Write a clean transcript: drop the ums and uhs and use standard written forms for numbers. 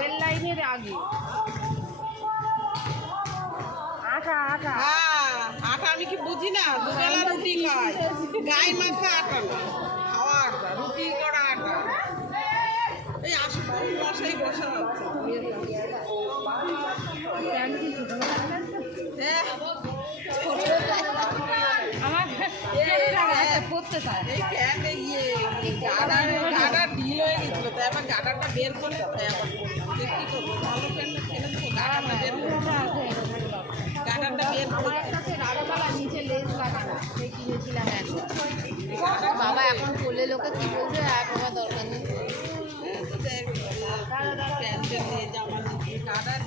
Rail লাইনের আগে আটা আটা আটা আমি কি বুঝি না, দুবেলা রুটি খাই, গায়ে মাখা আটা না, খাওয়া আটা, রুটি করা আটা। এই আসলে মশাই বসা হচ্ছে। আমার পড়তে চায় এই ক্যান গাডার ঢিল হয়ে গেছিল, তাই আবার গাডারটা বের করে তাই আবার কি করবো, ভালো ক্যানটা ফেলে দেবো, গাডারটা বের করে গাডারটা বের আমার একটা রাজাবেলা নিচে লেজ লাগানো সেই কিনেছিলাম এখন। বাবা এখন করলে লোকে কি বলবে, আর বাবা দরকার নেই। গাডার